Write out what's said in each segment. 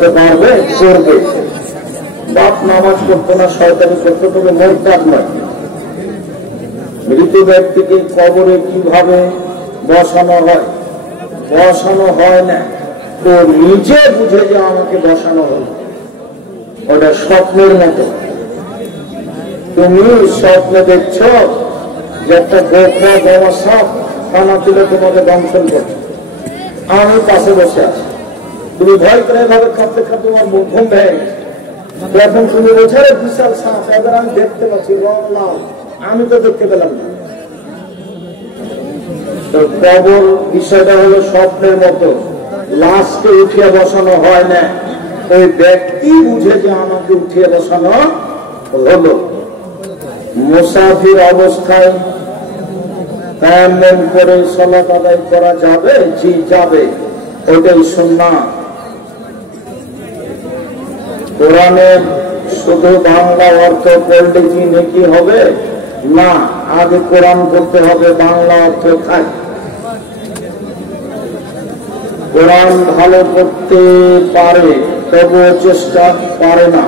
করতে পারবে, করবে। বাপ নামাজ করতো না, শয়তানি করতো, তবে মোরতাদ নয়। মৃত ব্যক্তিকে কবরে কিভাবে বসানো হয়? বসানো হয় না, তো নিজে বুঝে যে আমাকে বসানো হলো, ওটা স্বপ্নের মতো। তুমি স্বপ্নে দেখছো যে একটা গোখরা বড় সাপ খানা তুলে তোমাকে দংশন করছে, আমি পাশে বসে আছি, তুমি ভয় করে এভাবে কাঁপতে কাঁপতে তোমার ঘুম ভেঙে গেছে। এখন তুমি বলছো বিশাল সাপ, এবার আমি দেখতে পাচ্ছি, রং লাল, আমি তো দেখতে পেলাম না। তো কবর বিষয়টা হলো স্বপ্নের মতো, লাশকে উঠিয়ে বসানো হয় না, ওই ব্যক্তি বুঝে যে আমাকে উঠিয়ে বসানো হলো। মুসাফির অবস্থায় তায়াম্মুম করে সালাত আদায় করা যাবে? জি যাবে, ওটাই সুন্নাহ। কোরআনের শুধু বাংলা অর্থ পড়লে কি নেকি হবে? না, আগে কোরআন পড়তে হবে, বাংলা অর্থ থাক। কোরআন ভালো করতে পারে, তবুও চেষ্টা পারে না,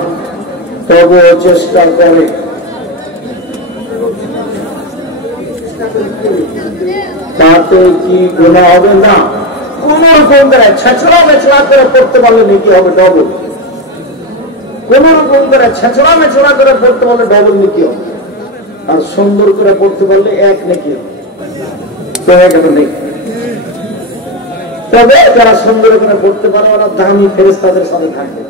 তবুও চেষ্টা করে। তাতে কি গুনাহ হবে? না, কোন রকম করে ছেঁচড়া মেচড়া করে পড়তে পারলে নেকি হবে ডবল। কোন রকম করে ছেঁচড়া মেচড়া করে পড়তে পারলে ডবল নেকি হবে, আর সুন্দর করে পড়তে পারলে এক নেকি হবে। তবে যারা সুন্দর করে পড়তে পারে ওরা দামি ফেরেশতাদের সাথে থাকে।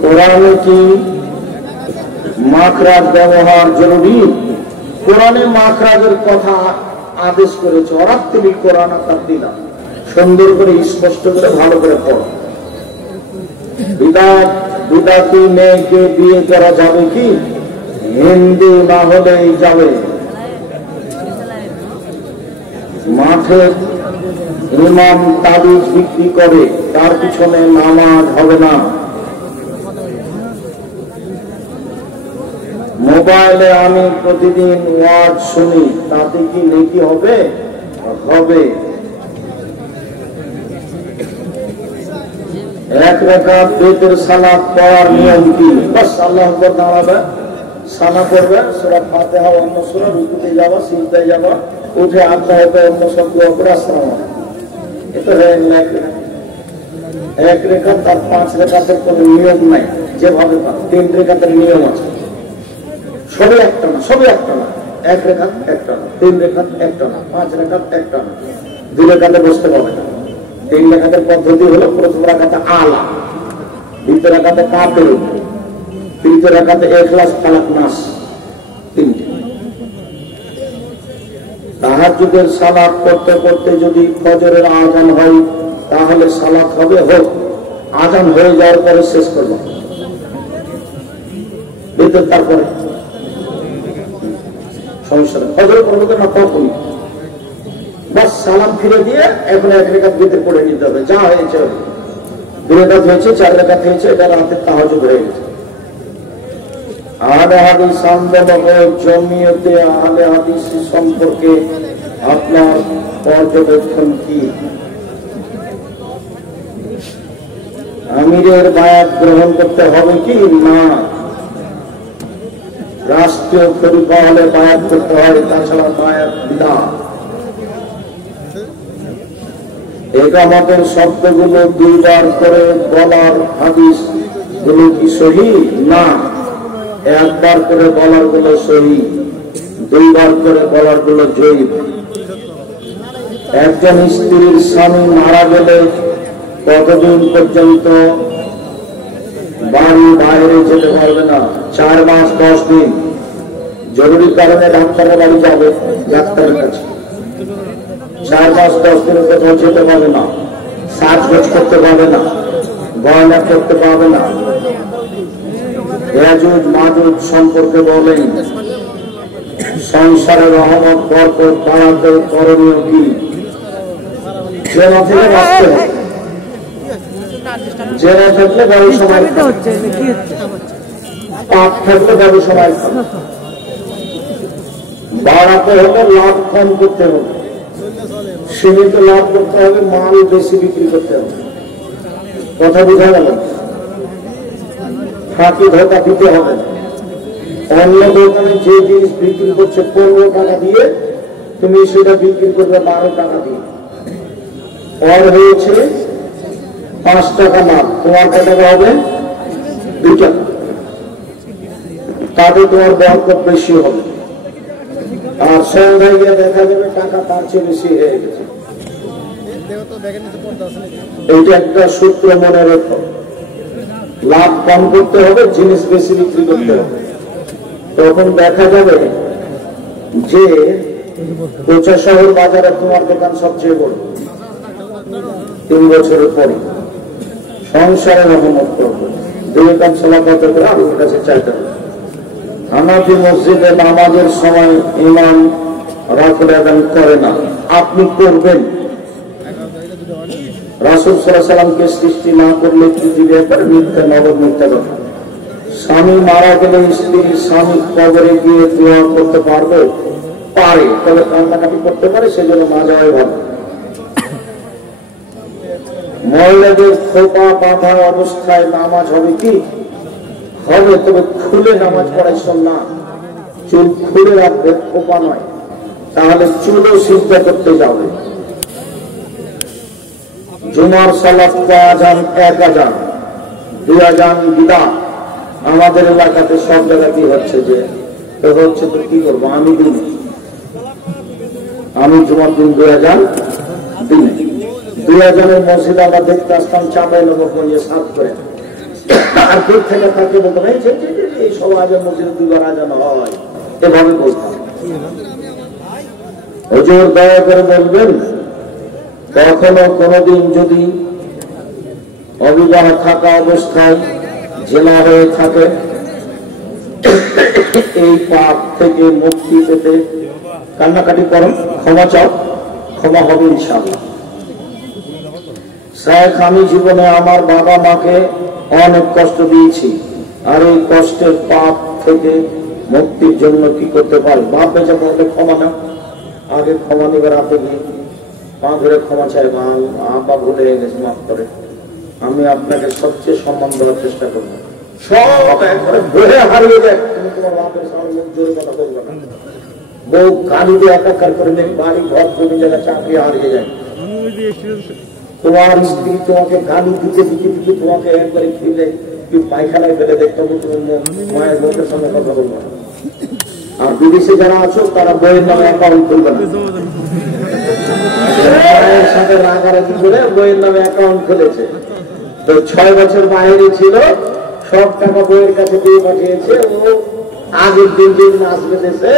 কোরআনে কি মাখরাজ ব্যবহার জরুরি? কোরআনে মাখরাজের কথা আদেশ করেছে, অরাত্তিল কোরআন তাবদীলা, সুন্দর করে স্পষ্ট করে ভালো করে পড়ো। বিদাতি মেয়েকে বিয়ে করা যাবে কি? হিন্দু না হলেই যাবে। মাঠে ইমাম তাবিজ বিক্রি করে, তার পিছনে নামাজ হবে না। মোবাইলে আমি প্রতিদিন ওয়াজ শুনি, তাতে কি নেকি হবে? হবে। এক রাকাত বেতের সালাত পড়ার নিয়ম কি? বাস আল্লাহু আকবার দাঁড়াবে, সানা করবে, সূরা ফাতিহা অন্য সূরা, রুকুতে যাবা, সিজদায় যাবা, উঠে আল্লাহ অন্য সব দোয়া করে আসসালামু আলাইকুম। এটা হয়ে এক রেখাত। তার 5 রেখাতের কোন নিয়ম নাই, যেভাবে 3 রেখাতের নিয়ম আছে। সবই একটা না, সবই একটা না। 1 রেখাত একটা না, 3 রেখাত একটা না, 5 রেখাত একটা না। 2 রেখাতে বসতে পারবে না। 3 রেখাতের পদ্ধতি হলো প্রথম রাকাতে আলা, দ্বিতীয় রাকাতে কাফের, তৃতীয় রাকাতে ইখলাস, ফালাক, নাস, 3টে। তাহাজ্জুদের সালাত করতে করতে যদি ফজরের আযান হয়, তাহলে সালাত হবে, হোক। আযান হয়ে যাওয়ার পরে শেষ করব, ভিতর তারপরে সমস্যা নেই। ফজর পড়বে না তখনই, বাস সালাম ফিরে দিয়ে এখন 1 রেখাত ভিতরে পড়ে নিতে হবে। যা হয়েছে, 2 রেখাত হয়েছে, 4 রেখাত হয়েছে, এটা রাতের তাহাজ্জুদ হয়ে গেছে। আহলে হাদিস আন্দোলন ও জমিয়তে আহলে হাদিস সম্পর্কে আপনার পর্যবেক্ষণ কি? আমিরের বায়াত গ্রহণ করতে হবে কি? না, রাষ্ট্রীয় খলিফা হলে বায়াত করতে হয়, তাছাড়া বায়াত বিদআত। একামতের শব্দগুলো 2 বার করে বলার হাদিস গুলো কি সহি? না, 1 বার করে বলার গুলো সহি, 2 বার করে বলার গুলো জয়ীফ। একজন স্ত্রীর স্বামী মারা গেলে কতদিন পর্যন্ত বাড়ি বাইরে যেতে পারবে না? 4 মাস 10 দিন। জরুরি কারণে ডাক্তারের বাড়ি যাবে, ডাক্তারের কাছে। 4 মাস 10 দিনের কোথাও যেতে পারবে না, সাজগোজ করতে পারবে না, গয়না করতে পারবে না। ইয়াজুজ মাজুজ সম্পর্কে বলেন, সংসারের রহমত বরকত বাড়াতে করণীয় কি? জেনা থেকে বাঁচতে হবে, জেনা থাকলে বড় সময়, পাপ থাকলে বড় সময়, বাড়াতে হলে লাভ কম করতে হবে, সীমিত লাভ করতে হবে, মাল বেশি বিক্রি করতে হবে। কথা বোঝা গেল? ফাঁকি ধোকা দিতে হবে না। অন্য দোকানে যে জিনিস বিক্রি করছে 15 টাকা দিয়ে, তুমি সেটা বিক্রি করবে 12 টাকা দিয়ে। আর হয়েছে 5 টাকা লাভ, তোমার কত টাকা হবে? 2 টাকা। তাতে তোমার বরকত বেশি হবে। আর সন্ধ্যায় গিয়ে দেখা যাবে টাকা তার চেয়ে বেশি হয়ে গেছে। এইটা একটা সূত্র মনে রেখো। লাভ কম করতে হবে, জিনিস বেশি বিক্রি করতে হবে। তখন দেখা যাবে যে কোচা শহর বাজারে তোমার দোকান সবচেয়ে বড়। 3 বছরের পরে সংসারে রহমত করবে। 2 কাজ চলা কত করে আমার কাছে চাইতে হবে। হানাফি মসজিদে নামাজের সময় ইমাম রাফল আদান করে না, আপনি করবেন। রাসূল সাল্লাল্লাহু আলাইহি সাল্লামকে সৃষ্টি না করলে পৃথিবীর উপর মিথ্যা নগদ মিথ্যা কথা। স্বামী মারা গেলে স্ত্রী স্বামী কবরে গিয়ে দোয়া করতে পারবে? পারে, তবে কান্নাকাটি করতে পারে, সেজন্য না যাওয়াই ভালো। মহিলাদের খোপা বাঁধা অবস্থায় নামাজ হবে কি? হবে, তবে খুলে নামাজ পড়াই না। চুল খুলে রাখবে, খোপা নয়। তাহলে চুলও সিজদা করতে যাবে। জুমার সালাত আজান 1 আজান 2 আজান বিদআত। আমাদের এলাকাতে সব জায়গাতেই হচ্ছে, যে হচ্ছে তো কি করবো, আমি জুমার দিন 2 আজান দিনে 2 আজানের মসজিদ আমরা দেখতে আসতাম চাঁপাইনবাবগঞ্জে 7 করে। আর দূর থেকে তাকে বলতাম এই সব আজান মসজিদে 2 বার আজান হয়, এভাবে বলতাম। হুজুর দয়া করে বলবেন, কখনো কোনদিন যদি অবিবাহ থাকা অবস্থায় জেনা হয়ে থাকে, এই পাপ থেকে মুক্তি পেতে কান্নাকাটি করো, ক্ষমা চাও, ক্ষমা হবে ইনশাআল্লাহ। শায়েখ, আমি জীবনে আমার বাবা মাকে অনেক কষ্ট দিয়েছি, আর এই কষ্টের পাপ থেকে মুক্তির জন্য কি করতে পারি? বাপ বেঁচে পড়লে ক্ষমা না, আগে ক্ষমা নেবার হাতে গিয়ে পা ধরে ক্ষমা চাই, আপা ভুলে গেছে, মাফ করে। আমি আপনাকে সবচেয়ে সম্মান দেওয়ার চেষ্টা করবো। সব একবারে বলে হারিয়ে যায়, তুমি তোমার বাপের সামনে জোরে কথা বলবে না। বউ গালি দিয়ে একাকার করে নেই, বাড়ি ঘর জমি জায়গা চাকরি হারিয়ে যায়। তোমার স্ত্রী তোমাকে গালি দিতে দিতে দিতে তোমাকে একবারে খেলে পায়খানায় ফেলে দেখতে হবে, তুমি মায়ের মুখের সামনে কথা বলবে না। আর বিদেশে যারা আছো তারা বইয়ের নামে অ্যাকাউন্ট খুলবে না। মায়ের সাথে রাগারাগি করে বইয়ের নামে অ্যাকাউন্ট খুলেছে, তো 6 বছর বাইরে ছিল, সব টাকা বইয়ের কাছে দিয়ে পাঠিয়েছে। ও আগের দিন যেদিন আসবে দেশে,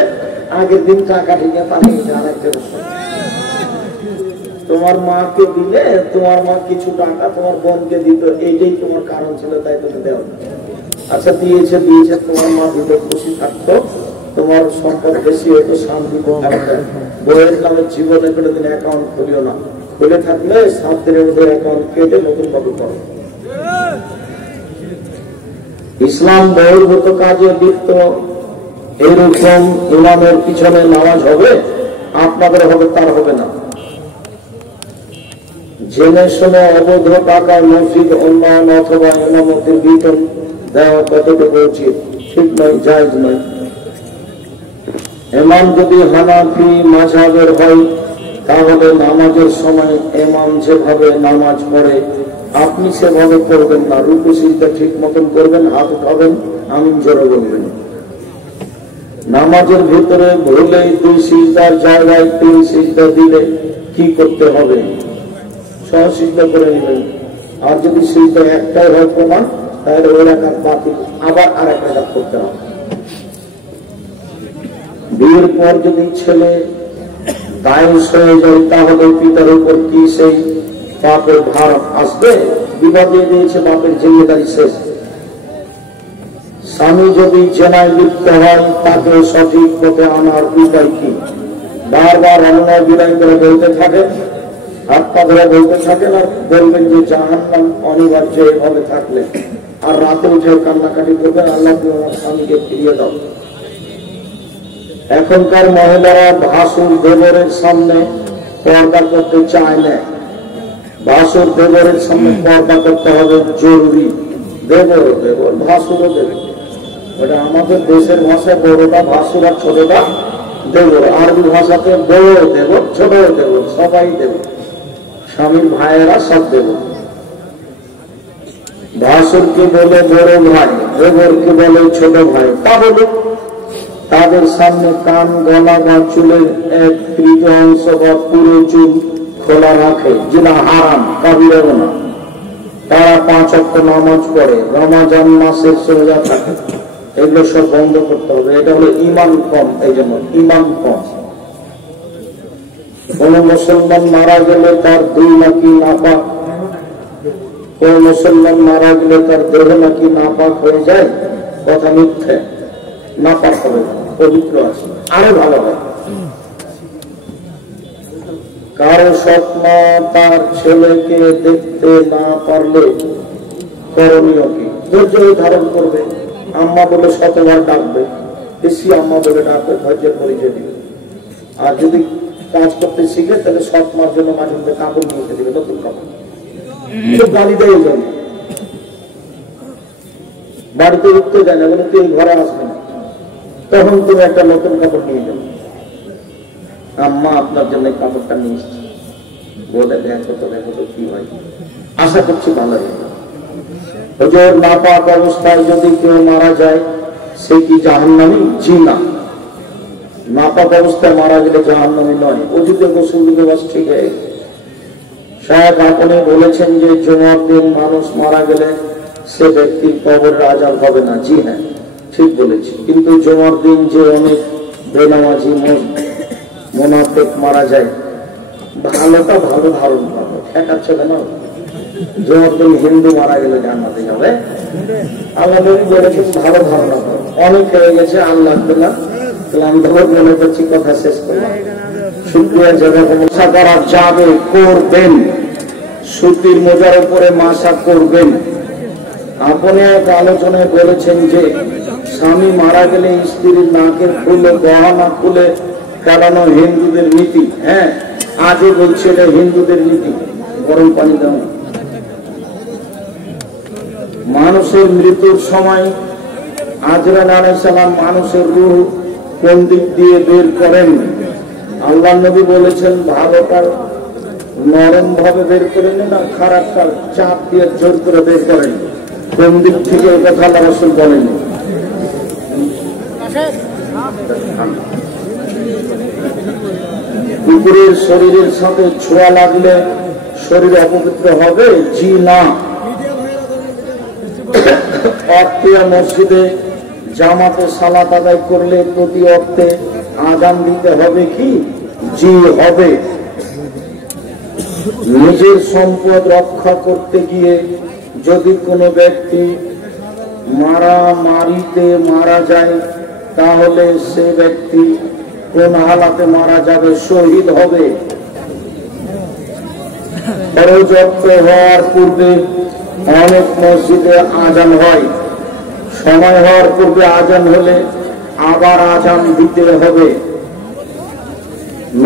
আগের দিন টাকা ঠিকে পাঠিয়েছে আরেকটা বছর। তোমার মাকে দিলে, তোমার মা কিছু টাকা তোমার বোনকে দিত, এইটাই তোমার কারণ ছিল, তাই তুমি দেও। আচ্ছা দিয়েছে, তোমার মা দিতে খুশি থাকতো, তোমার সম্পদ বেশি হতো, শান্তি বইয়ের নামে জীবনে করে দিন অ্যাকাউন্ট খুলিও না। খুলে থাকলে 7 দিনের মধ্যে অ্যাকাউন্ট কেটে নতুন ভাবে করো। ইসলাম বহির্ভূত কাজে লিপ্ত এইরকম ইমামের পিছনে নামাজ হবে, আপনাদের হবে, তার হবে না। জেনে শুনে অবৈধ টাকায় মসজিদ উন্নয়ন অথবা ইমামতির বেতন দেওয়া কতটুকু উচিত? ঠিক নয়, জায়েজ নয়। ইমাম যদি হানাফি মাযহাবের হয়, তাহলে নামাজের সময় ইমাম যেভাবে নামাজ পড়ে আপনি সেভাবে করবেন না। রুকু সিজদা ঠিক মতন করবেন, হাত উঠাবেন, আমিন জোরে বলবেন। নামাজের ভিতরে ভুলে 2 সিজদার জায়গায় 3 সিজদা দিলে কি করতে হবে? সহসিজদা করে নেবেন। আর যদি সিজদা একটাই হয় প্রমাণ, তাহলে ওই রাকাত বাতিল, আবার আরেক রাকাত করতে হবে। বিয়ের পর যদি ছেলে দায়ুস হয়ে যায়, তাহলে পিতার উপর কি সেই পাপের ভার আসবে? বিবাহ দিয়ে দিয়েছে, বাপের জিম্মেদারি শেষ। স্বামী যদি জেনায় লিপ্ত হয়, তাকে সঠিক পথে আনার উপায় কি? বারবার অন্যায় বিদায় করে বলতে থাকে, হাত পা ধরে বলতে থাকেন, আর বলবেন যে জাহান্নাম অনিবার্য এভাবে থাকলে। আর রাতে উঠে কান্নাকাটি করবেন, আল্লাহ তুমি আমার স্বামীকে ফিরিয়ে দাও। এখনকার মহিলারা ভাসুর দেবরের সামনে পর্দা করতে চায় না। ভাসুর দেবরের সামনে পর্দা করতে হবে জরুরি। দেবরও দেবর, ভাসুরও দেবর। ওটা আমাদের দেশের ভাষায় বড়টা ভাসুর আর ছোটটা দেবর। আরবি ভাষাতে বড় দেবর, ছোট দেবর, সবাই দেবর। স্বামীর ভাইয়েরা সব দেবর। ভাসুরকে বলে বড় ভাই, দেবরকে বলে ছোট ভাই। তা বলে তাদের সামনে কান, গলা বা চুলের এক তৃতীয় অংশ বা পুরো চুল খোলা রাখে, যেটা হারাম, কাবিরা গুনাহ। তারা 5 ওয়াক্ত নামাজ পড়ে, রমজান মাসের রোজা থাকে, এগুলো সব বন্ধ করতে হবে। এটা হলো ঈমান কম। এই জন্য ঈমান কম। কোন মুসলমান মারা গেলে তার দুই নাকি নাপাক, কোন মুসলমান মারা গেলে তার দেহ নাকি নাপাক হয়ে যায়, কথা মিথ্যে। নাপাক হবে, পবিত্র আছে, আরো ভালো হয়। কারো স্বপ্ন তার ছেলেকে দেখতে না পারলে করণীয় কি? ধৈর্য ধারণ করবে, আম্মা বলে 100 বার ডাকবে, বেশি আম্মা বলে ডাকবে, ধৈর্যের পরিচয় দিবে। আর যদি কাজ করতে শিখে তাহলে 7 মাস জন্য মাঝে মধ্যে কাপড় নিয়ে দিবে, নতুন কাপড়। গালি দেয় জন্য বাড়িতে উঠতে যায় না, বলে তুই ঘরে আসবে না, তখন তুমি একটা নতুন কাপড় নিয়ে যাবে। আম্মা আপনার জন্য কাপড়টা নিয়ে এসছে, বলে দেখো তো কি হয়। আশা করছি ভালো হবে। হুজুর, নাপাক অবস্থায় যদি কেউ মারা যায় সে কি জাহান্নামী? জি না, নাপাক অবস্থায় মারা গেলে জাহান্নামী নয়। অতীতে গোসল দিতে বাস ঠিক হয়ে গেছে। সাহেব আপনি বলেছেন যে জুমার দিন মানুষ মারা গেলে সে ব্যক্তির কবরের আযাব হবে না। জি হ্যাঁ, ঠিক বলেছি। কিন্তু জুমার দিন যে অনেক বেনামাজি মুনাফিক মারা যায়, ভালোটা ভালো ধারণ পাবে, ঠেকাচ্ছে কেন? জুমার দিন হিন্দু মারা গেলে জান্নাতে যাবে, আল্লাহ নবী বলেছেন ভালো ধারণা করো। অনেক হয়ে গেছে, আর লাগবে না, মনে করছি, কথা শেষ করলাম। শুকরিয়া জাযাকুমুল্লাহ করা যাবে, করবেন। সুতির মোজার উপরে মাসা করবেন। আপনি এক আলোচনায় বলেছেন যে স্বামী মারা গেলে স্ত্রীর নাকের ফুলে গহনা খুলে ফেলানো হিন্দুদের নীতি। হ্যাঁ, আজও বলছে এটা হিন্দুদের নীতি। গরম পানি দাও। মানুষের মৃত্যুর সময় আজরাইল আলাইহিস সালাম মানুষের রূহ কোন দিক দিয়ে বের করেন? আল্লাহ নবী বলেছেন ভালোটা নরম ভাবে বের করে নেন, আর খারাপটা চাপ দিয়ে জোর করে বের করেন। কোন দিক থেকে এই কথা আল্লাহ রাসূল বলেন। কুকুরের শরীরের সাথে ছোঁয়া লাগলে শরীর অপবিত্র হবে? জি না। অর্থে মসজিদে জামাতে সালাত আদায় করলে প্রতি অর্থে আযান দিতে হবে কি? জি হবে। নিজের সম্পদ রক্ষা করতে গিয়ে যদি কোনো ব্যক্তি মারামারিতে মারা যায়, তাহলে সে ব্যক্তি কোন হালাতে মারা যাবে? শহীদ হবে। ফরজ ওয়াক্ত হওয়ার পূর্বে অনেক মসজিদে আযান হয়, সময় হওয়ার পূর্বে আযান হলে আবার আযান দিতে হবে।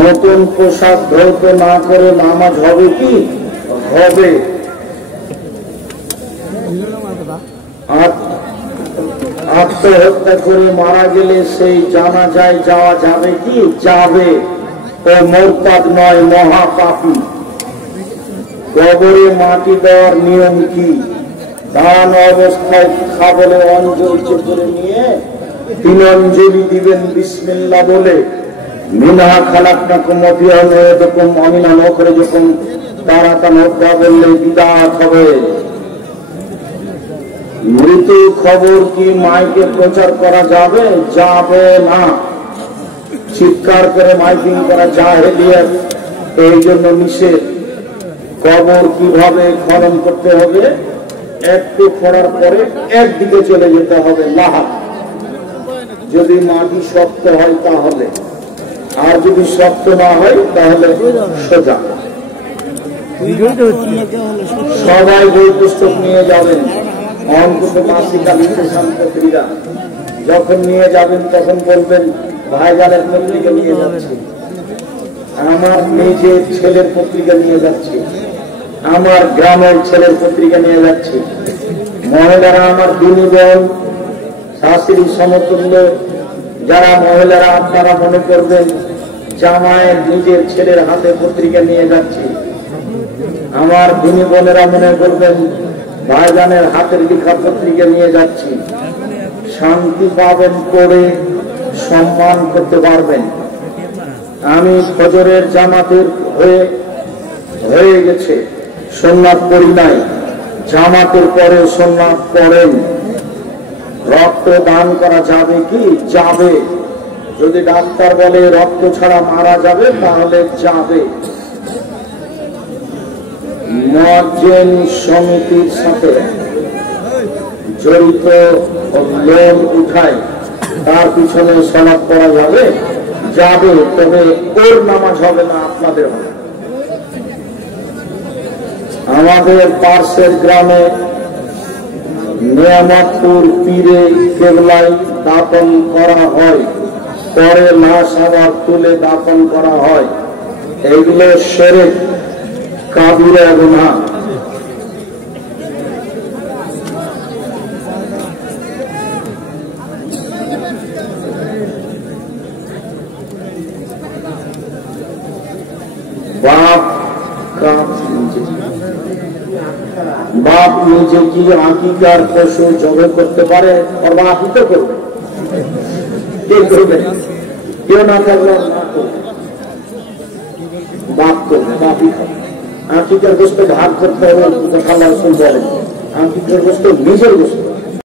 নতুন পোশাক ধৌত না করে নামাজ হবে কি? হবে। আত্মহত্যা করে মারা গেলে সেই জানাজায় যাওয়া যাবে কি? যাবে। ও মুরতাদ নয়, মহাপাপী। কবরে মাটি দেওয়ার নিয়ম কি? দাঁড়ানো অবস্থায় খাবলে অঞ্জলি করে নিয়ে 3 অঞ্জলি দিবেন বিসমিল্লাহ বলে। মিনহা খালাকনাকুম ওয়া ফিহা নুঈদুকুম ওয়া মিনহা নুখরিজুকুম তারাতান উখরা বললে বিদআত হবে। মৃত্যু খবর কি মাইকে প্রচার করা যাবে? যাবে না। চিৎকার করে মাইকিং করা জাহেলিয়াত, এই জন্য নিষেধ। কবর কিভাবে খনন করতে হবে? একটু খোঁড়ার পরে একদিকে চলে যেতে হবে, লাহাত। যদি মাটি শক্ত হয় তাহলে, আর যদি শক্ত না হয় তাহলে সোজা। সবাই বই পুস্তক নিয়ে যাবেন, অন্তত মাসিক পত্রিকা। যখন নিয়ে যাবেন তখন বলবেন ভাইজানের পত্রিকা নিয়ে যাচ্ছি। আমার নিজের ছেলের পত্রিকা নিয়ে যাচ্ছি, আমার গ্রামের ছেলের পত্রিকা নিয়ে যাচ্ছি। মহিলারা আমার দিনী বোন, শাশুড়ি সমতুল্য যারা মহিলারা আপনারা মনে করবেন জামাইয়ের নিজের ছেলের হাতে পত্রিকা নিয়ে যাচ্ছি, আমার দিনী বোনেরা মনে করবেন ভাইজানের হাতের লেখা পত্রিকা নিয়ে যাচ্ছি। শান্তি পাবেন, করে সম্মান করতে পারবেন। আমি ফজরের জামাতের হয়ে গেছে, সুন্নাত পড়ি নাই, জামাতের পরে সুন্নাত পড়েন। রক্ত দান করা যাবে কি? যাবে। যদি ডাক্তার বলে রক্ত ছাড়া মারা যাবে তাহলে যাবে। মুয়াজ্জিন সমিতির সাথে জড়িত লোন উঠায় তার পিছনে সালাত পড়া যাবে? যাবে, তবে ওর নামাজ হবে না, আপনাদের হবে। আমাদের পাশের গ্রামে নিয়ামতপুর পীরে কেবলাই দাফন করা হয়, পরে লাশ আবার তুলে দাফন করা হয়। এগুলো শিরক, কাবিরা গুনাহ। বাপ নিজে কি আকিকার পশু জবে করতে পারে? আর বাপই তো করবে, কে করবে? কেউ না করবে, বাপ করবে, বাপই করবে। আকিকার গোস্ত ভাগ করতে হবে, আল্লাহ রাসূল বলেন আকিকার গোস্ত নিজের গোস্ত,